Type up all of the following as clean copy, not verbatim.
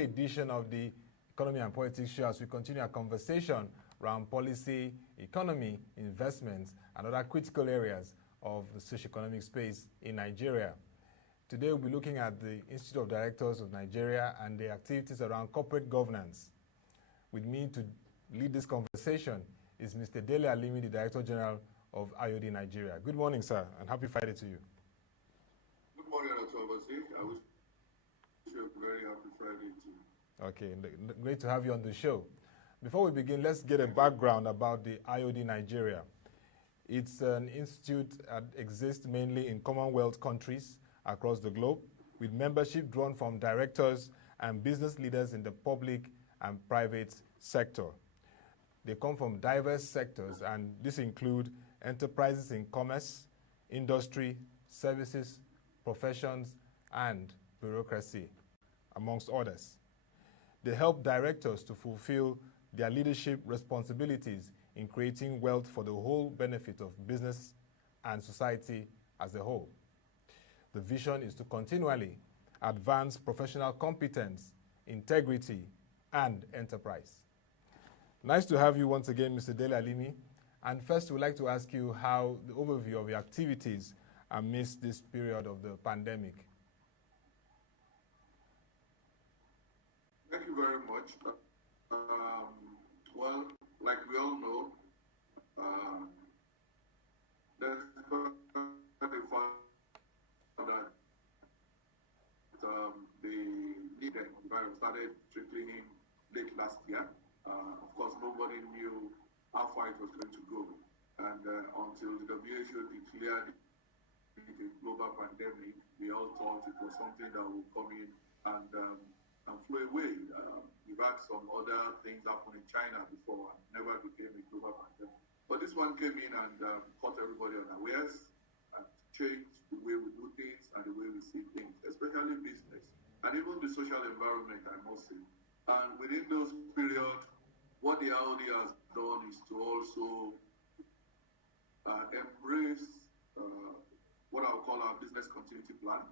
edition of the Economy and Politics show as we continue our conversation around policy, economy, investments, and other critical areas of the socio-economic space in Nigeria. Today we'll be looking at the Institute of Directors of Nigeria and the activities around corporate governance. With me to lead this conversation is Mr. Dele Alimi, the Director General of IOD Nigeria. Good morning, sir, and happy Friday to you. Good morning, Ottoabasi. I wish you a very happy Friday too. Okay, great to have you on the show. Before we begin, let's get a background about the IOD Nigeria. It's an institute that exists mainly in Commonwealth countries across the globe, with membership drawn from directors and business leaders in the public and private sector. They come from diverse sectors, and this include enterprises in commerce, industry, services, professions, and bureaucracy, amongst others. They help directors to fulfill their leadership responsibilities in creating wealth for the whole benefit of business and society as a whole. The vision is to continually advance professional competence, integrity, and enterprise. Nice to have you once again, Mr. Dele Alimi. And first, we'd like to ask you how the overview of your activities amidst this period of the pandemic. Thank you very much. Well, like we all know, there's the virus started trickling in late last year. Of course, nobody knew how far it was going to go. And until the WHO declared the global pandemic, we all thought it was something that would come in and flow away. We've had some other things happen in China before and never became a global pandemic. But this one came in and caught everybody unawares and changed the way we do things and the way we see things, especially business and even the social environment, I must say. And within those periods, what the IOD has done is to also embrace what I'll call our business continuity plan,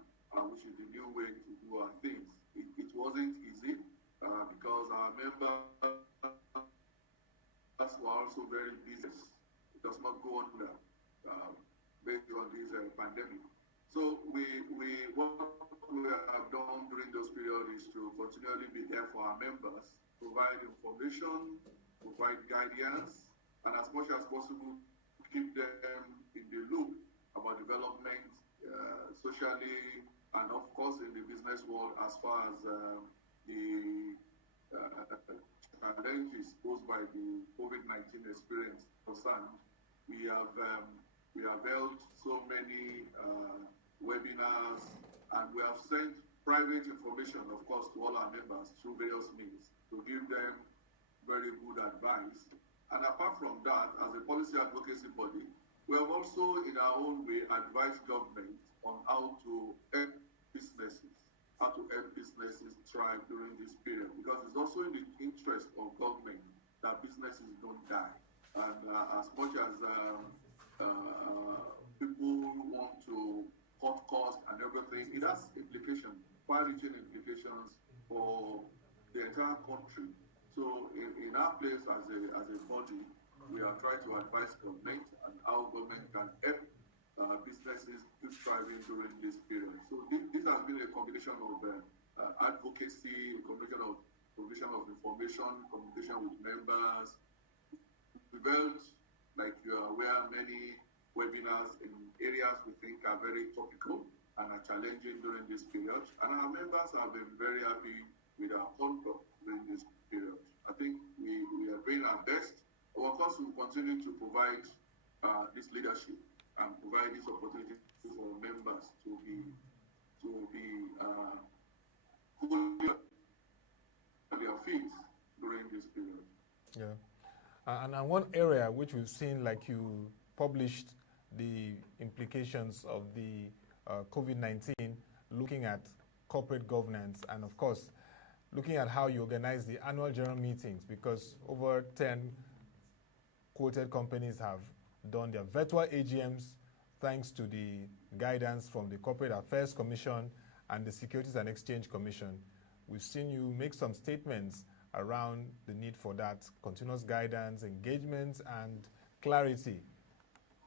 which is the new way to do our things. It wasn't easy because our members were also very busy. It does not go under based on this pandemic. So what we have done during those periods is to continually be there for our members, provide information, provide guidance, and as much as possible, keep them in the loop about development socially and of course in the business world as far as the challenges posed by the COVID-19 experience concerned. We have held so many webinars, and we have sent private information, of course, to all our members through various means to give them very good advice. And apart from that, as a policy advocacy body, we have also, in our own way, advised government on how to help businesses thrive during this period. Because it's also in the interest of government that businesses don't die. And as much as people want to cut costs and everything, it has implications, far-reaching implications for the entire country. So in our place as a body, we are trying to advise government and how government can help businesses keep thriving during this period. So this has been a combination of advocacy, a combination of provision of information, communication with members. We've held, like you are aware, many webinars in areas we think are very topical and are challenging during this period. And our members have been very happy with our conduct during this period. I think we are doing our best. Of course, we will continue to provide this leadership and provide this opportunity for members to be fully on their feet during this period. Yeah. And one area which we've seen, like you published the implications of the COVID-19, looking at corporate governance and, of course, looking at how you organize the annual general meetings, because over 10 quoted companies have done their virtual AGMs thanks to the guidance from the Corporate Affairs Commission and the Securities and Exchange Commission. we've seen you make some statements around the need for that continuous guidance, engagement, and clarity,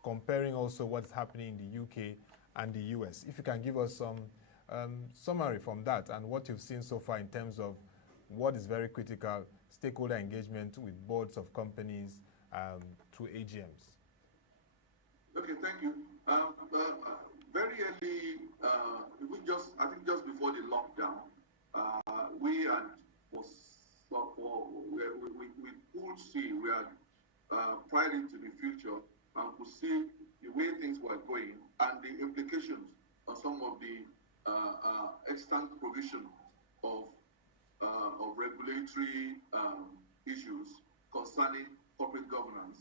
comparing also what's happening in the UK and the US. If you can give us some summary from that and what you've seen so far in terms of what is very critical, stakeholder engagement with boards of companies through AGMs. Okay, thank you. Very early, I think just before the lockdown, we could see, we had pried into the future and could see the way things were going and the implications of some of the extant provision of regulatory issues concerning corporate governance.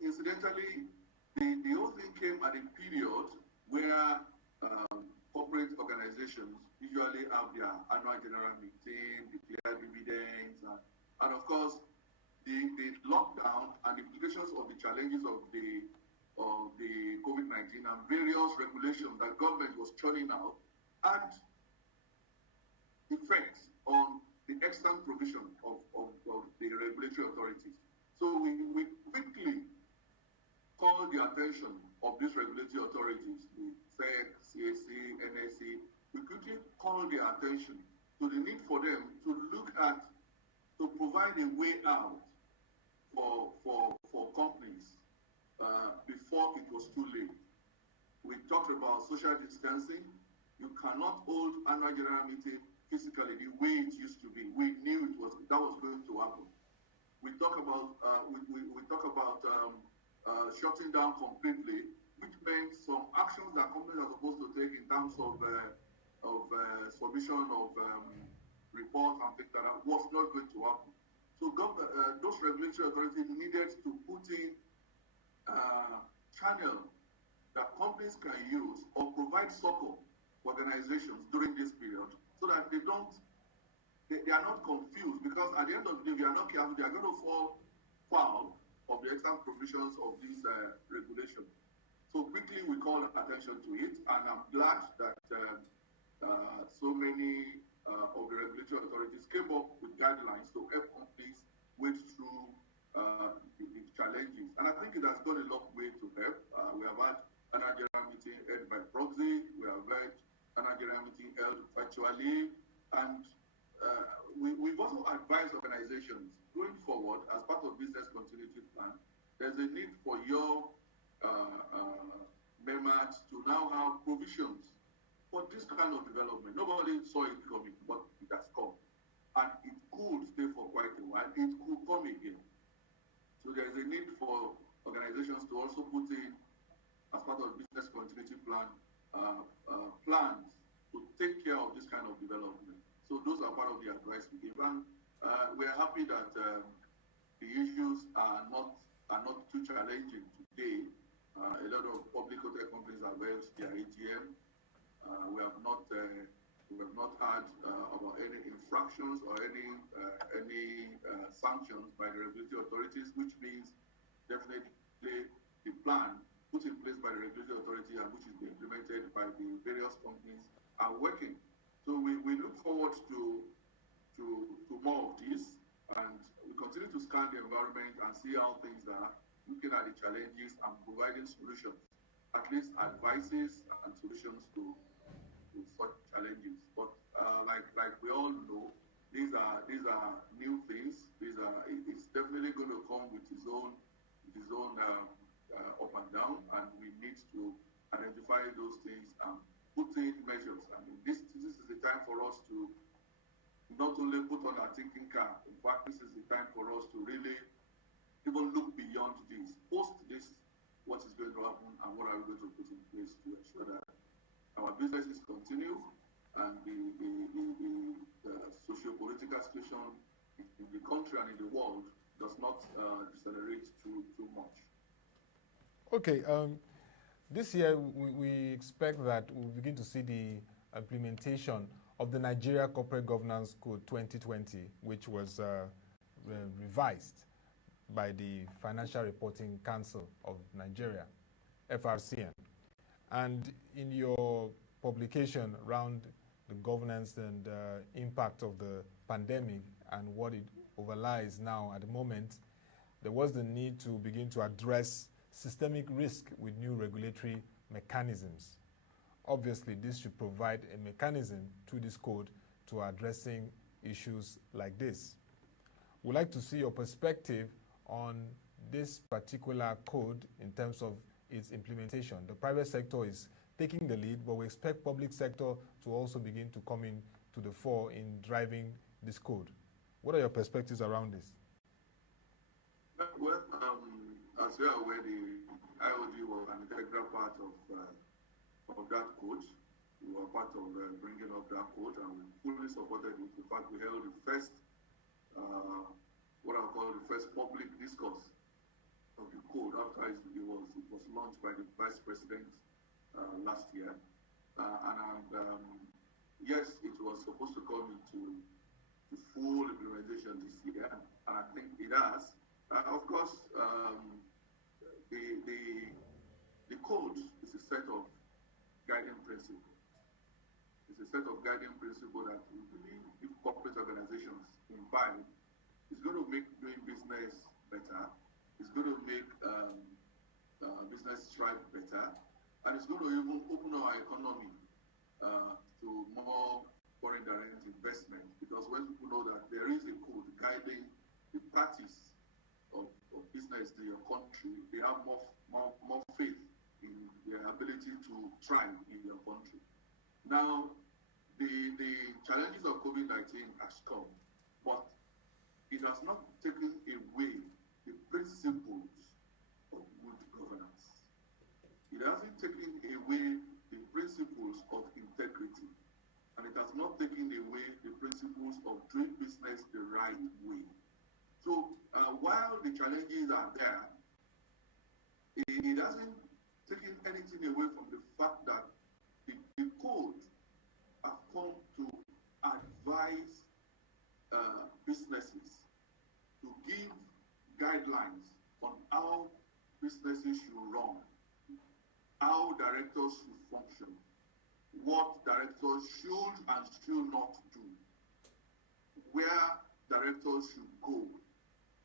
Incidentally, the whole thing came at a period where corporate organizations usually have their annual general meeting, declare dividends, and of course, the lockdown and the implications of the challenges of the COVID-19 and various regulations that government was churning out had effects on the extant provision of the regulatory authorities. So we quickly called the attention of these regulatory authorities, the SEC, CAC, NSC. We quickly called their attention to the need for them to look at, to provide a way out for companies before it was too late. We talked about social distancing. You cannot hold annual general meeting physically the way it used to be. We knew that was going to happen. We talk about shutting down completely, which meant some actions that companies are supposed to take in terms of submission of reports and things like that was not going to happen. So those regulatory authorities needed to put in channel that companies can use or provide support for organizations during this period so that they are not confused, because at the end of the day, if they are not careful, they are going to fall foul of the extant provisions of this regulation. So quickly we call attention to it, and I'm glad that so many of the regulatory authorities came up with guidelines to help companies wade through the challenges. And I think it has gone a long way to help. We have had an general meeting held by proxy, we have had an general meeting held virtually, and we've also advised organizations going forward as part of business continuity plan. There's a need for your members to now have provisions for this kind of development. Nobody saw it coming, but it has come. And it could stay for quite a while. It could come again. So there's a need for organizations to also put in, as part of business continuity plan, plans to take care of this kind of development. So those are part of the advice we give. And we're happy that the issues are not too challenging today. A lot of public hotel companies have held their AGM. We have not had about any infractions or any sanctions by the regulatory authorities, which means definitely the plan put in place by the regulatory authority and which is being implemented by the various companies are working. So we look forward to more of this, and we continue to scan the environment and see how things are, looking at the challenges and providing solutions, at least advices and solutions to such challenges. But like we all know, these are new things. It's definitely going to come with its own up and down, and we need to identify those things and put in measures. I mean, this is the time for us to not only put on our thinking cap. In fact, this is the time for us to really even look beyond this. Post this, what is going to happen and what are we going to put in place to ensure that our businesses continue and the socio-political situation in the country and in the world does not decelerate too much. Okay. This year, we expect that we'll begin to see the implementation of the Nigeria Corporate Governance Code 2020, which was revised by the Financial Reporting Council of Nigeria, FRCN. And in your publication around the governance and impact of the pandemic and what it overlies now at the moment, there was the need to begin to address systemic risk with new regulatory mechanisms. Obviously, this should provide a mechanism to this code to addressing issues like this. We'd like to see your perspective on this particular code in terms of its implementation. The private sector is taking the lead, but we expect public sector to also begin to come in to the fore in driving this code. What are your perspectives around this? Well, as you are aware, the IOD was an integral part of that code. We were part of bringing up that code, and we fully supported it. In fact, we held the first, what I call the first public discourse of the code after it was launched by the Vice President last year. Yes, it was supposed to come into full implementation this year, and I think it has. Of course, the code is a set of guiding principles. It's a set of guiding principles that we believe if corporate organizations imbibe, it's going to make doing business better, it's going to make business thrive better, and it's going to even open our economy to more foreign direct investment, because when people know that there is a code guiding the parties of business to your country, they have more faith in their ability to thrive in your country. Now, the challenges of COVID-19 has come, but it has not taken away the principles of good governance. It hasn't taken away the principles of integrity, and it has not taken away the principles of doing business the right way. So while the challenges are there, it hasn't taken anything away from the fact that the code have come to advise businesses, to give guidelines on how businesses should run, how directors should function, what directors should and should not do, where directors should go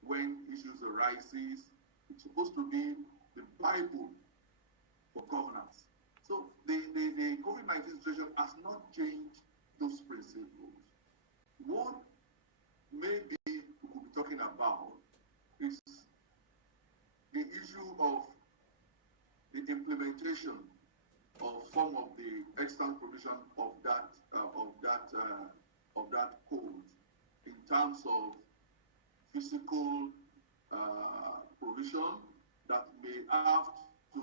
when issues arises. It's supposed to be the Bible for governance. So the COVID-19 situation has not changed those principles. What maybe we could be talking about is the issue of the implementation of some of the extant provision of that code in terms of physical provision that may have to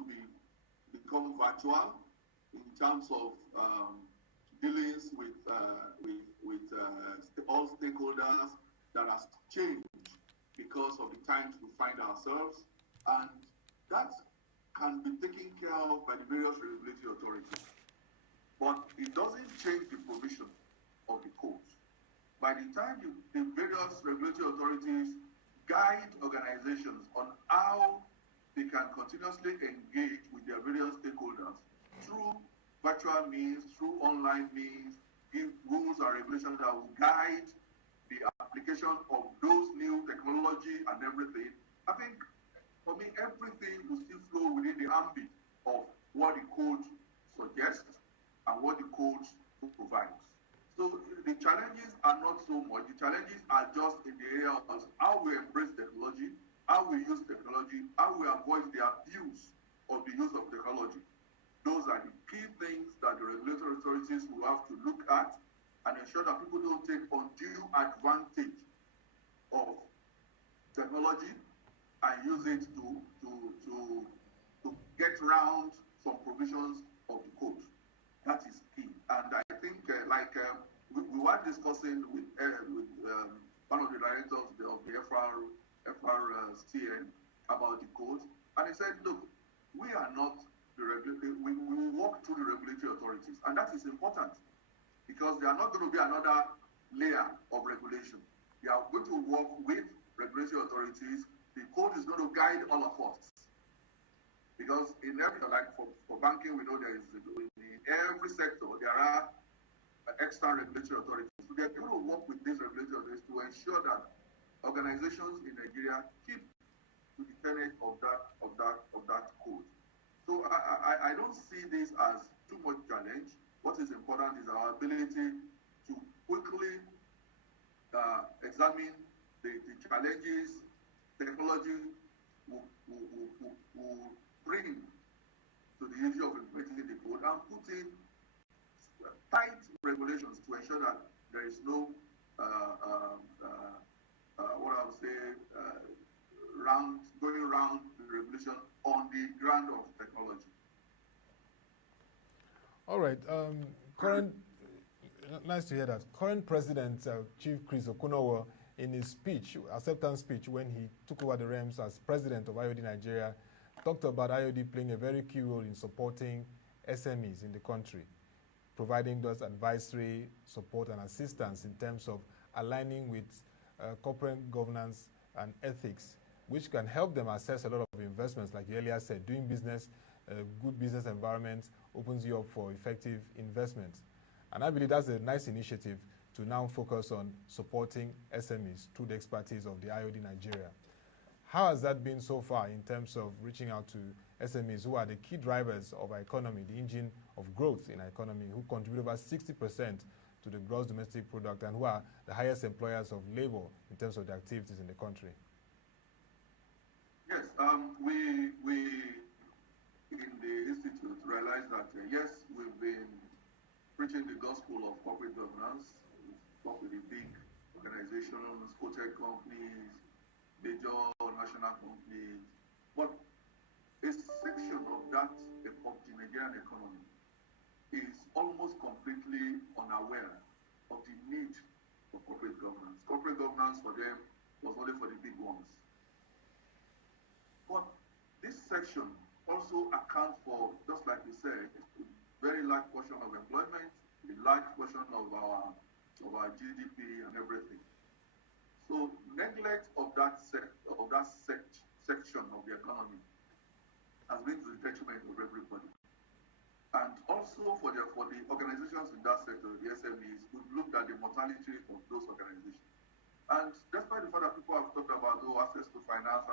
become virtual, in terms of dealings with all stakeholders that has changed because of the times we find ourselves, and that can be taken care of by the various regulatory authorities. But it doesn't change the provision of the code. By the time the various regulatory authorities guide organizations on how they can continuously engage with their various stakeholders through virtual means, through online means, give rules and regulations that will guide the application of those new technology and everything. I think, for me, everything will still flow within the ambit of what the code suggests and what the code provides. So the challenges are not so much. The challenges are just in the area of how we embrace technology, how we use technology, how we avoid the abuse of the use of technology. Those are the key things that the regulatory authorities will have to look at and ensure that people don't take undue advantage of technology and use it to get around some provisions of the code. That is key. And I think, we were discussing with one of the directors of the FRCN about the code, and he said, look, we are not the regulatory, we will work through the regulatory authorities, and that is important because they are not going to be another layer of regulation. They are going to work with regulatory authorities. The code is going to guide all of us. Because in every, like for banking, we know there is, in every sector, there are external regulatory authorities. So they are going to work with these regulatory authorities to ensure that organizations in Nigeria keep to the tenet of that code. So I don't see this as too much challenge. What is important is our ability to quickly examine the challenges technology will bring to the issue of implementing the code and put in tight regulations to ensure that there is no what I would say going around the regulation on the ground of technology. All right. Nice to hear that. Current President Chief Chris Okonowo, in his speech, acceptance speech, when he took over the reins as President of IOD Nigeria, talked about IOD playing a very key role in supporting SMEs in the country, providing those advisory support and assistance in terms of aligning with corporate governance and ethics, which can help them access a lot of investments, like you earlier said. Doing business, good business environment opens you up for effective investments. And I believe that's a nice initiative to now focus on supporting SMEs through the expertise of the IOD Nigeria. How has that been so far in terms of reaching out to SMEs, who are the key drivers of our economy, the engine of growth in our economy, who contribute over 60% to the gross domestic product, and who are the highest employers of labor in terms of the activities in the country? Yes, we in the Institute realized that, yes, we've been preaching the gospel of corporate governance. We've worked with the big organizations, quoted companies, major national companies, but a section of that of the Nigerian economy is almost completely unaware of the need for corporate governance. Corporate governance for them was only for the big ones. But this section also accounts for, just like you said, a very large portion of employment, a large portion of our GDP and everything. So neglect of that section of the economy has been to the detriment of everybody. And also for the organizations in that sector, the SMEs, we've looked at the mortality of those organizations. And despite the fact that people have talked about access to finance,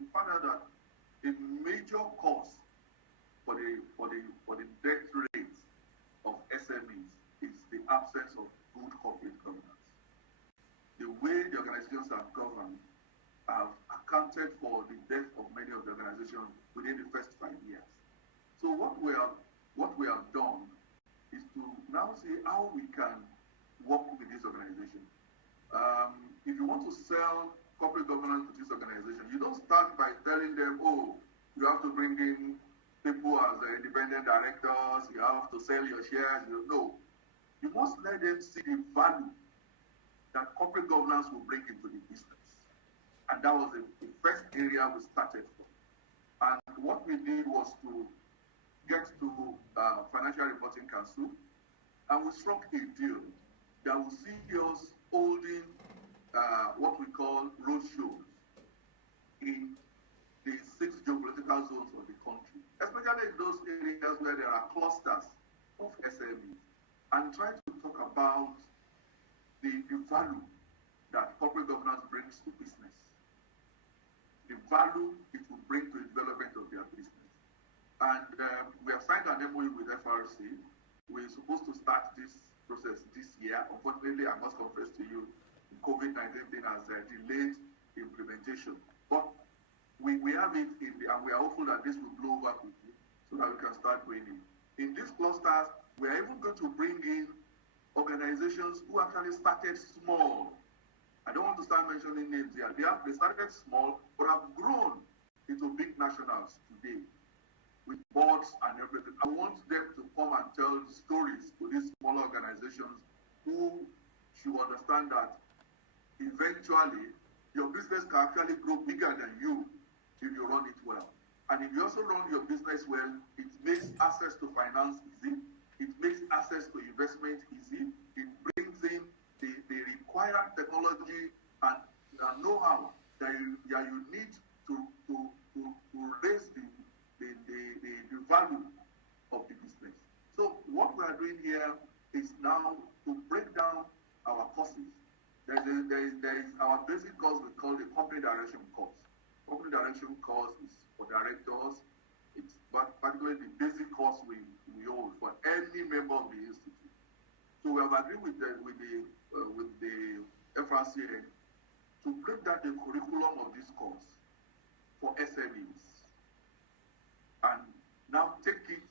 we found out that a major cause for the death rate of SMEs is the absence of good corporate governance. The way the organizations are governed have accounted for the death of many of the organizations within the first 5 years. So what we have done is to now see how we can work with this organization. If you want to sell corporate governance to this organization, you don't start by telling them, oh, you have to bring in people as independent directors, you have to sell your shares. No. You must let them see the value that corporate governance will bring into the business. And that was the first area we started from. And what we did was to get to Financial Reporting Council, and we struck a deal that will see us holding what we call roadshows in the 6 geopolitical zones of the country, especially in those areas where there are clusters of SMEs, and try to talk about the value that corporate governance brings to business, the value it will bring to the development of their business. And we have signed an MOU with FRC. We're supposed to start this process this year. Unfortunately, I must confess to you, COVID-19 thing has delayed implementation. But we have it and we are hopeful that this will blow over quickly so that we can start doing it. In these clusters, we are even going to bring in organizations who actually started small. I don't want to start mentioning names here. They started small, but have grown into big nationals today with boards and everything. I want them to come and tell stories to these smaller organizations who should understand that eventually your business can actually grow bigger than you if you run it well. And if you also run your business well, it makes access to finance easy. It makes access to investment easy. It brings in the required technology and know-how that you need to raise the value of the business. So what we are doing here is now to break down our courses. There is our basic course we call the company direction course. Company direction course is for directors. It's particularly the basic course we hold for any member of the institute. So we have agreed with the FRCN to break down the curriculum of this course for SMEs and now take it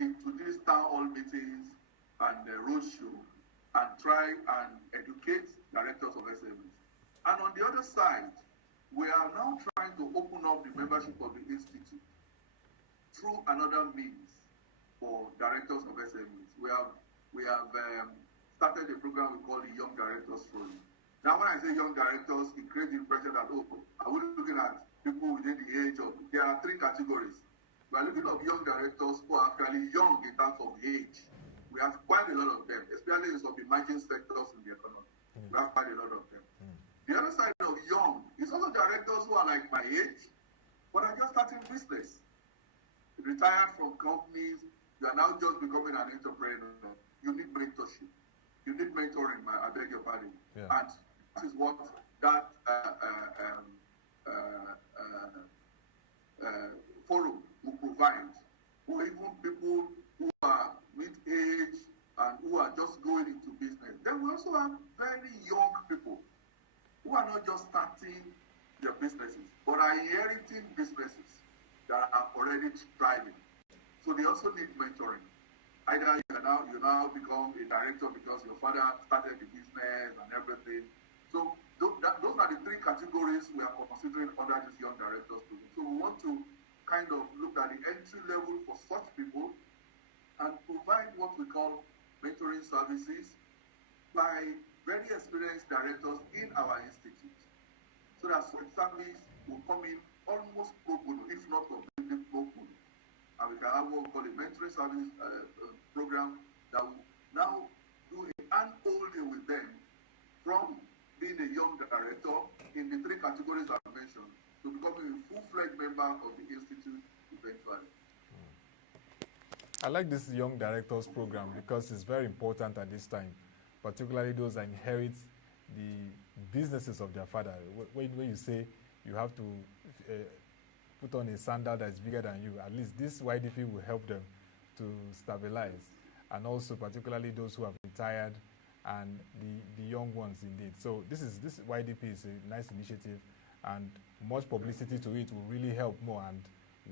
into these town hall meetings and roadshow and try and educate directors of SMEs. And on the other side, we are now trying to open up the membership of the institute through another means for directors of SMEs. We have started a program we call the Young Directors Forum. Now, when I say young directors, it creates the impression that, oh, are we looking at people within the age of, there are three categories. We are looking at young directors who are actually young in terms of age. We have quite a lot of them, especially in some emerging sectors in the economy. We have quite a lot of them. The other side of young is also directors who are like my age, but are just starting business. Retired from companies, you are now just becoming an entrepreneur. You need mentorship. You need mentoring, I beg your pardon. Yeah. And that is what that forum will provide for even people who are mid-age and who are just going into business. Then we also have very young people who are not just starting their businesses, but are inheriting businesses that are already thriving. So they also need mentoring. Either you now become a director because your father started the business and everything. So those are the three categories we are considering under this young directors program. So we want to kind of look at the entry level for such people and provide what we call mentoring services by very experienced directors in our institute. So that such families will come in almost pro bono, if not completely pro bono. And we can have what we call a mentoring service program that will now do a hand-holding with them from being a young director in the three categories I mentioned to becoming a full-fledged member of the institute eventually. I like this young directors program because it's very important at this time, particularly those that inherit the businesses of their father. When you say you have to put on a sandal that is bigger than you, at least this YDP will help them to stabilize, and also particularly those who have retired and the young ones indeed. So this YDP is a nice initiative, and much publicity to it will really help more, and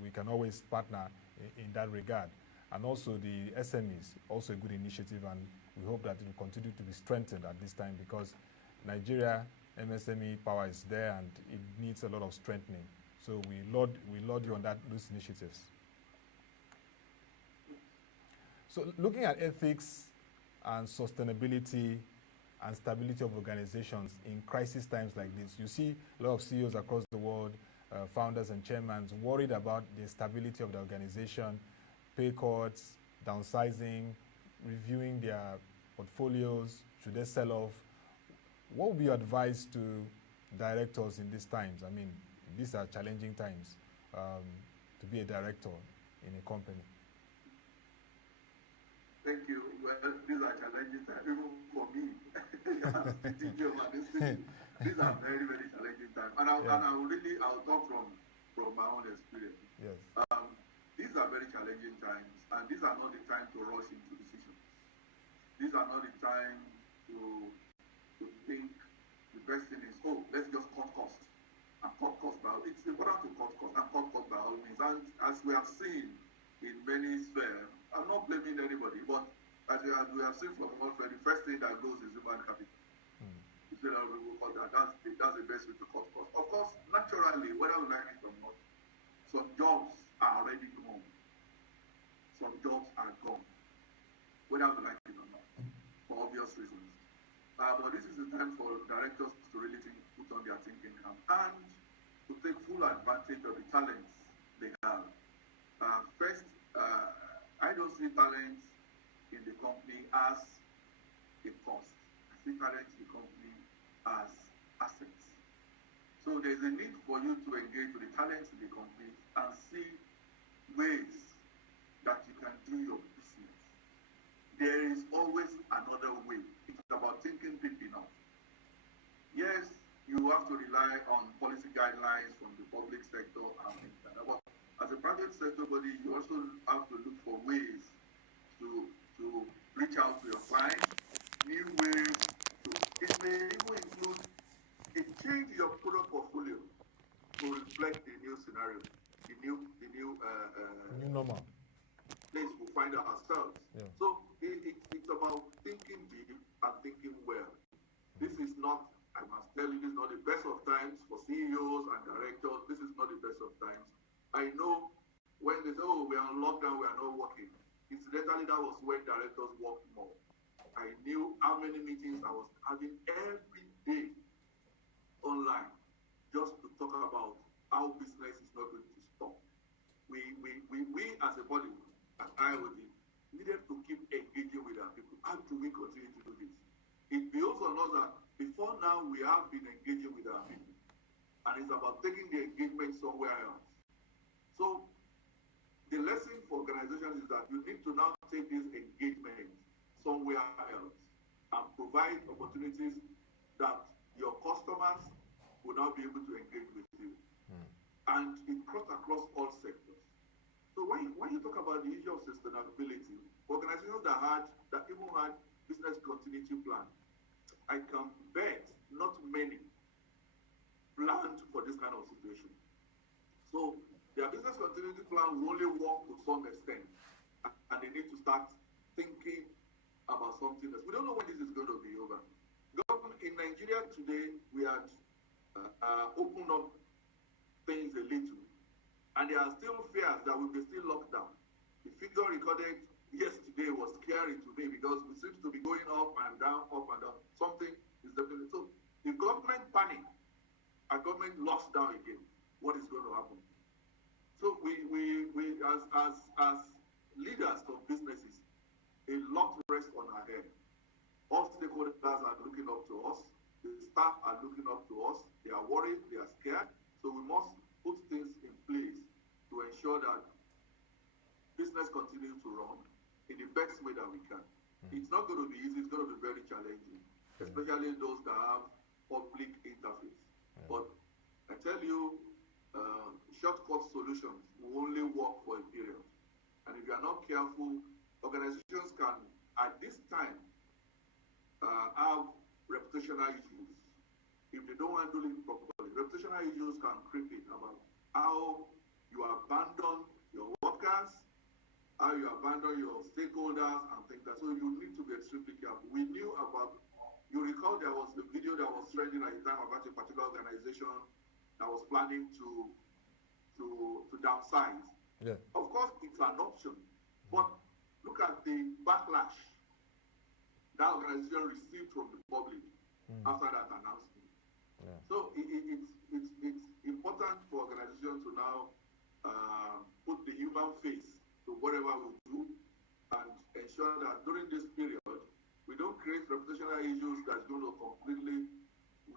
we can always partner in that regard. And also the SMEs, also a good initiative, and we hope that it will continue to be strengthened at this time because Nigeria MSME power is there and it needs a lot of strengthening. So we laud you on those initiatives. So looking at ethics and sustainability and stability of organizations in crisis times like this, you see a lot of CEOs across the world, founders and chairmen worried about the stability of the organization, pay cuts, downsizing, reviewing their portfolios, should they sell off? What would be your advice to directors in these times? I mean, these are challenging times to be a director in a company. Thank you. Well, these are challenging times, even for me. These are very, very challenging times. And I'll talk from my own experience. Yes. These are very challenging times, and these are not the time to rush into decisions. These are not the time to think the best thing is, oh, let's just cut costs. And cut costs by all. It's important to cut costs and cut costs by all means. And as we have seen in many spheres, I'm not blaming anybody, but as we have seen from welfare, the first thing that goes is human capital. You say that's the best way to cut costs. Of course, naturally, whether we like it or not, some jobs are already gone. Some jobs are gone, whether we like it or not, for obvious reasons. But this is the time for directors to really put on their thinking cap and to take full advantage of the talents they have. First, I don't see talents in the company as a cost. I see talents in the company as assets. So there's a need for you to engage with the talents in the company and see ways that you can do your business there is always another way. It's about thinking deep enough. Yes, you have to rely on policy guidelines from the public sector and things like that. But as a private sector body, you also have to look for ways to reach out to your clients, new ways. It may even include change your product portfolio to reflect the new scenario, the new normal place we find ourselves. Yeah. So it's about thinking deep and thinking well. This is not, I must tell you, this is not the best of times for CEOs and directors. This is not the best of times. I know when they say, oh, we are on lockdown, we are not working. Incidentally, that was when directors worked more. I knew how many meetings I was having every day online just to talk about how business is not going to stop. We as a body, as IOD, needed to keep engaging with our people. How do we continue to do this? It builds on us that before now we have been engaging with our people, and it's about taking the engagement somewhere else. So the lesson for organizations is that you need to now take this engagement somewhere else and provide opportunities that your customers will now be able to engage with you. And it cuts across all sectors. So when you talk about the issue of sustainability, organizations that even had business continuity plan, I can bet not many planned for this kind of situation. So their business continuity plan will only work to some extent, and they need to start thinking about something else. We don't know when this is going to be over. Government in Nigeria today, we had opened up things a little, and there are still fears that we will still locked down. The figure recorded yesterday was scary today because it seems to be going up and down, up and down. Something is definitely so. The government panic, our government locks down again. What is going to happen? So we as leaders of businesses, a lot rests on our head. All stakeholders are looking up to us. The staff are looking up to us. They are worried. They are scared. So we must put things in place to ensure that business continues to run in the best way that we can. It's not going to be easy. It's going to be very challenging, especially those that have public interface. But I tell you, shortcut solutions will only work for a period. And if you are not careful, organizations can, at this time, have reputational issues. If they don't handle it properly, reputational issues can creep in about how you abandon your workers, how you abandon your stakeholders, and things like that. So you need to be extremely careful. We knew about, you recall there was the video that was trending at the time about a particular organization that was planning to downsize. Yeah. Of course, it's an option, but look at the backlash that organization received from the public after that announcement. Yeah. So it's important for organizations to now put the human face to whatever we do and ensure that during this period, we don't create reputational issues that's going to completely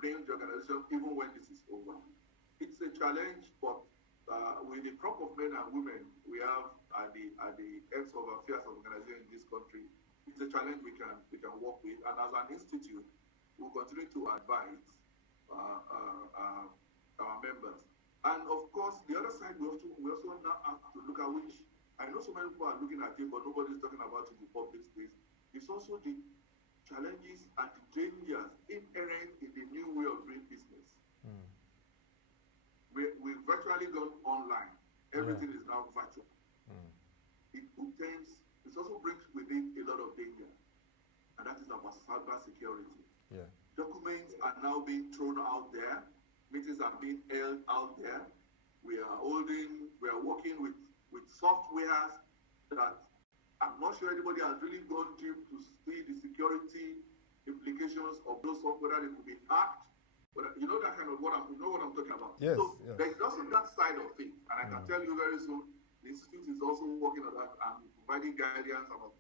ruin the organization even when this is over. It's a challenge, but with the crop of men and women we have at the heads of affairs of organizations in this country, it's a challenge we can work with. And as an institute, we'll continue to advise our members. And of course, the other side, we also now have to look at, which I know so many people are looking at it, but nobody's talking about it in the public space. It's also the challenges and the dangers inherent in the new way of doing business. We've virtually gone online. Everything is now virtual. It also brings with it a lot of danger, and that is about cyber security. Yeah. Documents are now being thrown out there. Meetings are being held out there. We are working with softwares that I'm not sure anybody has really gone deep to see the security implications of those software. That it could be hacked. But you know that kind of what I'm talking about. Yes. So there's also that side of it, and I can tell you very soon, the institute is also working on that and providing guidance about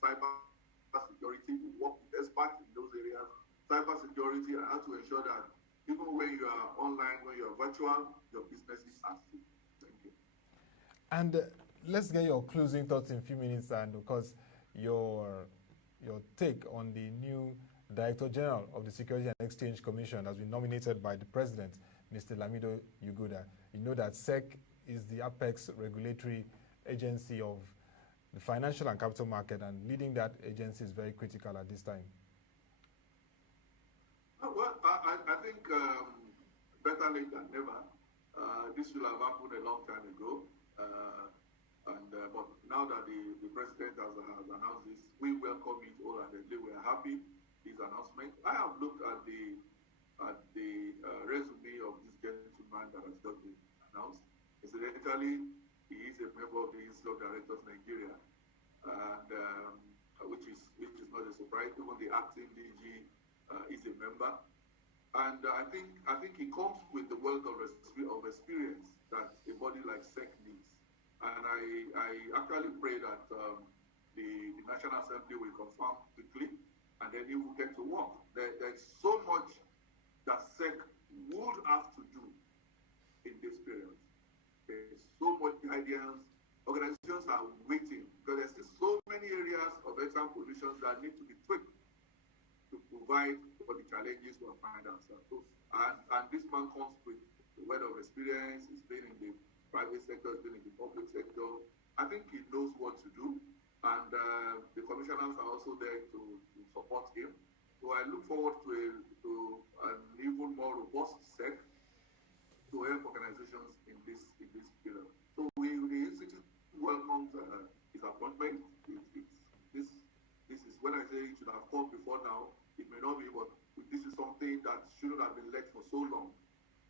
cyber security. We work with experts in those areas, cyber security, and how to ensure that even when you are online, when you are virtual, your businesses are safe. Thank you. And let's get your closing thoughts in a few minutes, and because your take on the new Director General of the Security and Exchange Commission has been nominated by the President, Mr. Lamido Yuguda. You know that SEC is the apex regulatory agency of the financial and capital market, and leading that agency is very critical at this time. Well, I think better late than never. This should have happened a long time ago. But now that the president has announced this, we welcome it wholeheartedly. We are happy his announcement. I have looked at the resume of this gentleman that has just been announced. Incidentally, he is a member of the Institute of Directors Nigeria, and which is not a surprise. Even the acting DG is a member, and I think he comes with the wealth of experience that a body like SEC needs. And I actually pray that the National Assembly will confirm quickly, and then he will get to work. There's so much that SEC would have to do in this period. There's so much guidance. Organizations are waiting because there's still so many areas of exam positions that need to be tweaked to provide for the challenges we find ourselves. And this man comes with the wealth of experience. He's been in the private sector, he's been in the public sector. I think he knows what to do, and the commissioners are also there to support him. So I look forward to an even more robust SEC to help organizations in this period. So the institute welcomes his appointment. This is when I say it should have come before now. It may not be, but this is something that shouldn't have been left for so long.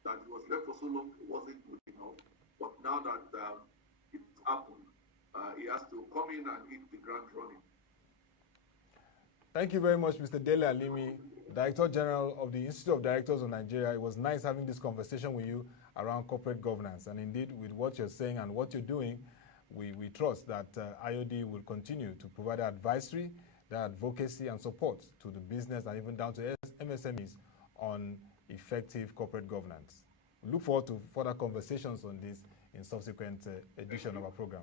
That it was left for so long, it wasn't good enough. But now that it's happened, he has to come in and hit the ground running. Thank you very much, Mr. Dele Alimi, Director General of the Institute of Directors of Nigeria. It was nice having this conversation with you around corporate governance. And indeed, with what you're saying and what you're doing, we trust that IOD will continue to provide advisory, that advocacy and support to the business and even down to MSMEs on effective corporate governance. We look forward to further conversations on this in subsequent edition of our program.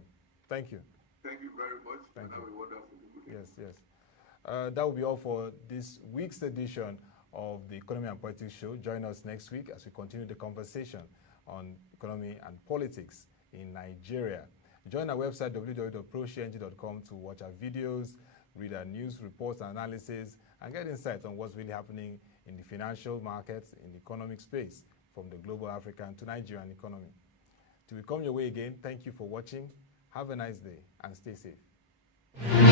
Thank you. Thank you very much. Thank you. Have a wonderful weekend. Yes, yes. That will be all for this week's edition of the Economy and Politics Show. Join us next week as we continue the conversation on economy and politics in Nigeria. Join our website, www.proshng.com, to watch our videos, read our news, reports, and analysis, and get insights on what's really happening in the financial markets, in the economic space, from the global African to Nigerian economy. Till we come your way again, thank you for watching. Have a nice day and stay safe.